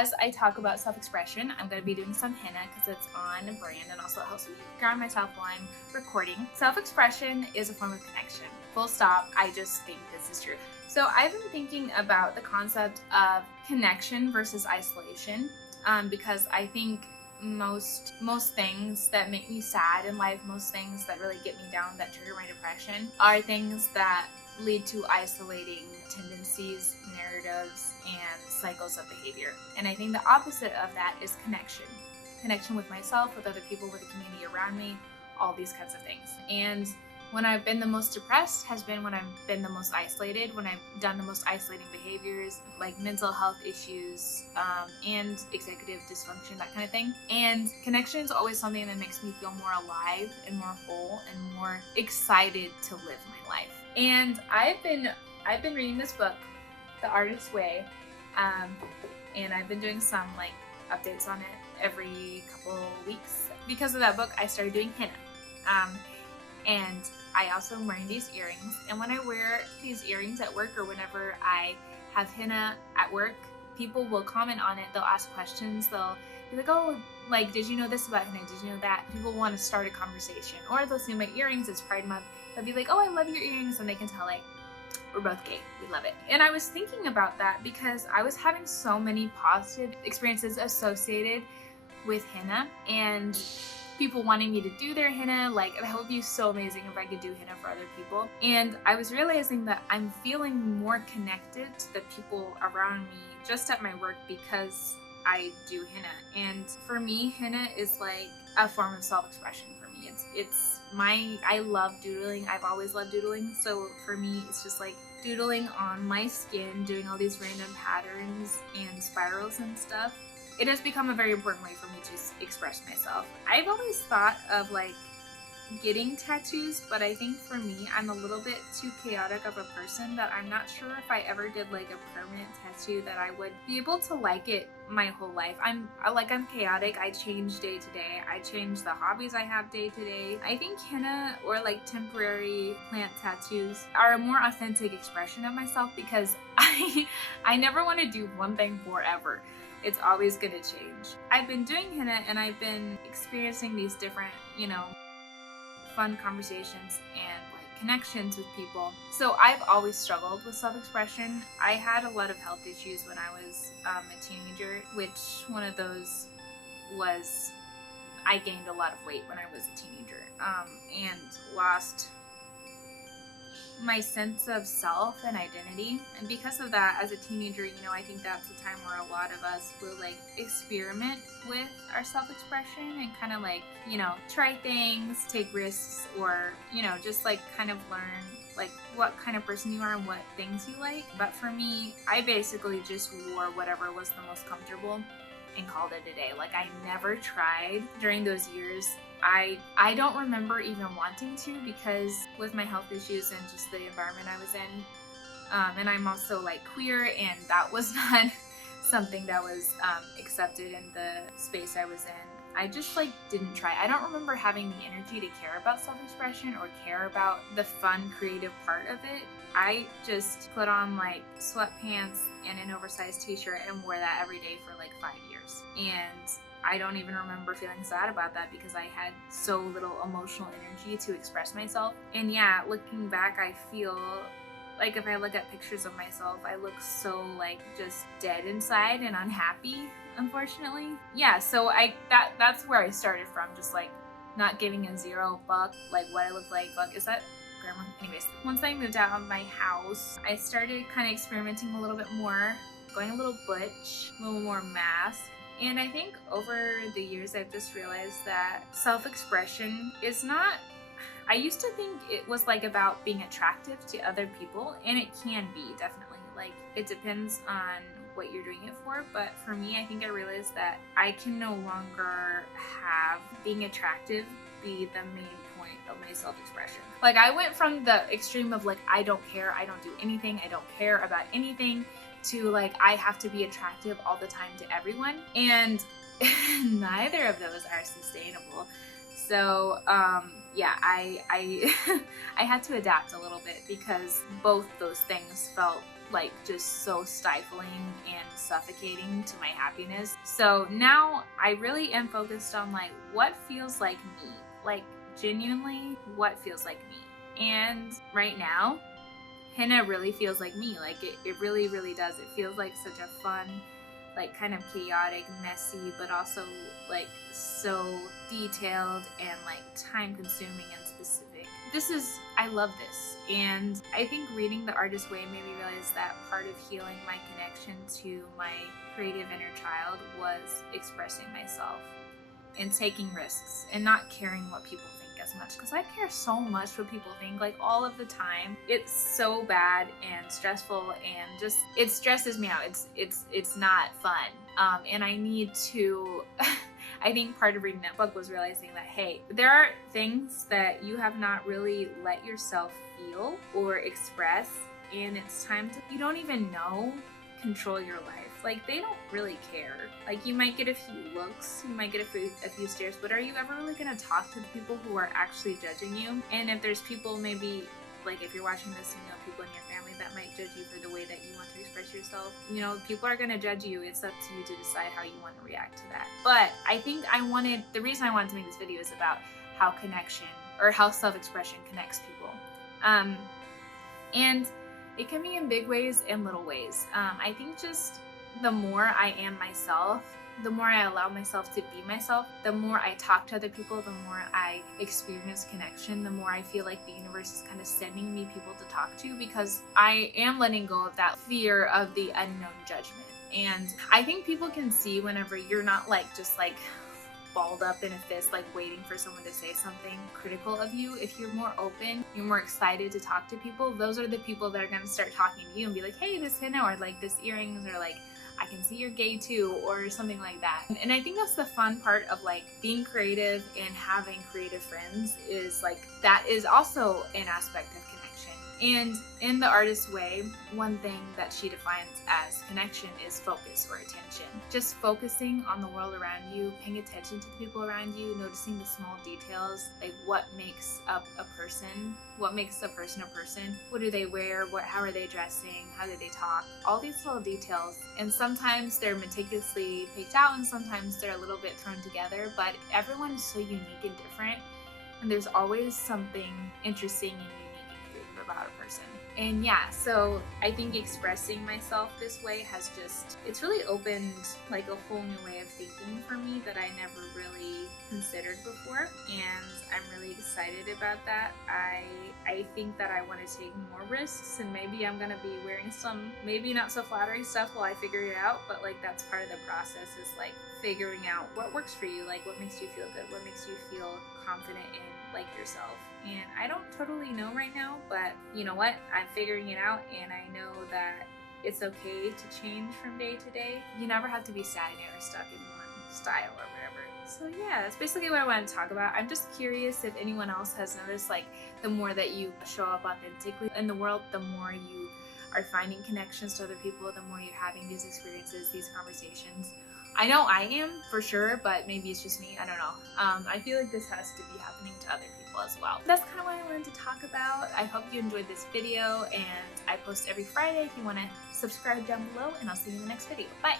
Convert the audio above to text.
as I talk about self-expression, I'm going to be doing some henna because it's on brand and also it helps me ground myself while I'm recording. Self-expression is a form of connection. Full stop. I just think this is true. So I've been thinking about the concept of connection versus isolation because I think most things that make me sad in life, most things that really get me down, that trigger my depression, are things that lead to isolating tendencies, narratives, and cycles of behavior. And I think the opposite of that is connection. Connection with myself, with other people, with the community around me, all these kinds of things. And when I've been the most depressed has been when I've been the most isolated, when I've done the most isolating behaviors, like mental health issues and executive dysfunction, that kind of thing. And connection is always something that makes me feel more alive and more whole and more excited to live my life. And I've been reading this book, The Artist's Way, and I've been doing some like updates on it every couple weeks. Because of that book, I started doing henna. And I also am wearing these earrings, and when I wear these earrings at work or whenever I have henna at work, people will comment on it. They'll ask questions. They'll be like, oh, like, did you know this about henna? Did you know that? People want to start a conversation. Or they'll see my earrings, it's Pride Month. They'll be like, oh, I love your earrings, and they can tell, like, we're both gay. We love it. And I was thinking about that because I was having so many positive experiences associated with henna, and people wanting me to do their henna, like that would be so amazing if I could do henna for other people. And I was realizing that I'm feeling more connected to the people around me just at my work because I do henna. And for me, henna is like a form of self-expression for me. I love doodling. I've always loved doodling. So for me, it's just like doodling on my skin, doing all these random patterns and spirals and stuff. It has become a very important way for me to express myself. I've always thought of like getting tattoos, but I think for me, I'm a little bit too chaotic of a person that I'm not sure if I ever did like a permanent tattoo that I would be able to like it my whole life. I'm chaotic. I change day to day. I change the hobbies I have day to day. I think henna or like temporary plant tattoos are a more authentic expression of myself because I never want to do one thing forever. It's always gonna change. I've been doing henna and I've been experiencing these different, fun conversations and like connections with people. So I've always struggled with self-expression. I had a lot of health issues when I was a teenager, which one of those was I gained a lot of weight when I was a teenager and lost my sense of self and identity. And because of that, as a teenager, I think that's a time where a lot of us will like experiment with our self-expression and kind of like, try things, take risks, or, just like kind of learn like what kind of person you are and what things you like. But for me, I basically just wore whatever was the most comfortable and called it a day. Like I never tried during those years. I don't remember even wanting to because with my health issues and just the environment I was in, and I'm also like queer, and that was not something that was accepted in the space I was in. I just like didn't try. I don't remember having the energy to care about self-expression or care about the fun, creative part of it. I just put on like sweatpants and an oversized t-shirt and wore that every day for like 5 years. And I don't even remember feeling sad about that because I had so little emotional energy to express myself. And yeah, looking back, I feel like if I look at pictures of myself, I look so like just dead inside and unhappy, unfortunately. Yeah, so that's where I started from, just like not giving a zero fuck like what I look like. Fuck, is that grammar? Anyways, once I moved out of my house, I started kind of experimenting a little bit more, going a little butch, a little more mask. And I think over the years, I've just realized that self-expression is not, I used to think it was like about being attractive to other people, and it can be, definitely. Like, it depends on what you're doing it for, but for me, I think I realized that I can no longer have being attractive be the main point of my self-expression. Like, I went from the extreme of like, I don't care, I don't do anything, I don't care about anything, to like I have to be attractive all the time to everyone, and neither of those are sustainable. So yeah, I I had to adapt a little bit because both those things felt like just so stifling and suffocating to my happiness. So now I really am focused on like what feels like me, like genuinely what feels like me. And right now, henna really feels like me. Like it really, really does. It feels like such a fun, like kind of chaotic, messy, but also like so detailed and like time consuming and specific. I love this. And I think reading The Artist's Way made me realize that part of healing my connection to my creative inner child was expressing myself and taking risks and not caring what people think as much, because I care so much what people think, like all of the time. It's so bad and stressful, and just it stresses me out. It's not fun, and I need to I think part of reading that book was realizing that, hey, there are things that you have not really let yourself feel or express, and it's time to, you don't even know, control your life. Like, they don't really care. Like, you might get a few looks, you might get a few stares, but are you ever really gonna talk to the people who are actually judging you? And if there's people, maybe, like if you're watching this, you know, people in your family that might judge you for the way that you want to express yourself, you know, people are gonna judge you. It's up to you to decide how you want to react to that. But I think the reason I wanted to make this video is about how connection, or how self-expression connects people. And it can be in big ways and little ways. I think just the more I am myself, the more I allow myself to be myself, the more I talk to other people, the more I experience connection, the more I feel like the universe is kind of sending me people to talk to, because I am letting go of that fear of the unknown judgment. And I think people can see whenever you're not like just like balled up in a fist, like waiting for someone to say something critical of you. If you're more open, you're more excited to talk to people, those are the people that are going to start talking to you and be like, hey, this henna, or like this earrings, or like, I can see you're gay too, or something like that. And I think that's the fun part of like being creative and having creative friends, is like that is also an aspect of connection. And in The Artist's Way, one thing that she defines as connection is focus, or attention. Just focusing on the world around you, paying attention to the people around you, noticing the small details, like what makes up a person, what makes a person a person, what do they wear, how are they dressing, how do they talk, all these little details. And sometimes they're meticulously picked out, and sometimes they're a little bit thrown together, but everyone is so unique and different, and there's always something interesting and unique and creative about a person. And yeah, so I think expressing myself this way has just, it's really opened like a whole new way of thinking for me that I never really considered before, and I'm really excited about that. I think that I want to take more risks, and maybe I'm gonna be wearing some maybe not so flattering stuff while I figure it out, but like that's part of the process, is like figuring out what works for you, like what makes you feel good, what makes you feel confident in like yourself. And I don't totally know right now, but you know what, I'm figuring it out, and I know that it's okay to change from day to day. You never have to be stagnant or stuck in one style or whatever. So yeah, that's basically what I want to talk about. I'm just curious if anyone else has noticed, like, the more that you show up authentically in the world, the more you are finding connections to other people, the more you're having these experiences, these conversations. I know I am, for sure, but maybe it's just me, I don't know. I feel like this has to be happening to other people as well. That's kind of what I wanted to talk about. I hope you enjoyed this video, and I post every Friday if you want to subscribe down below, and I'll see you in the next video. Bye!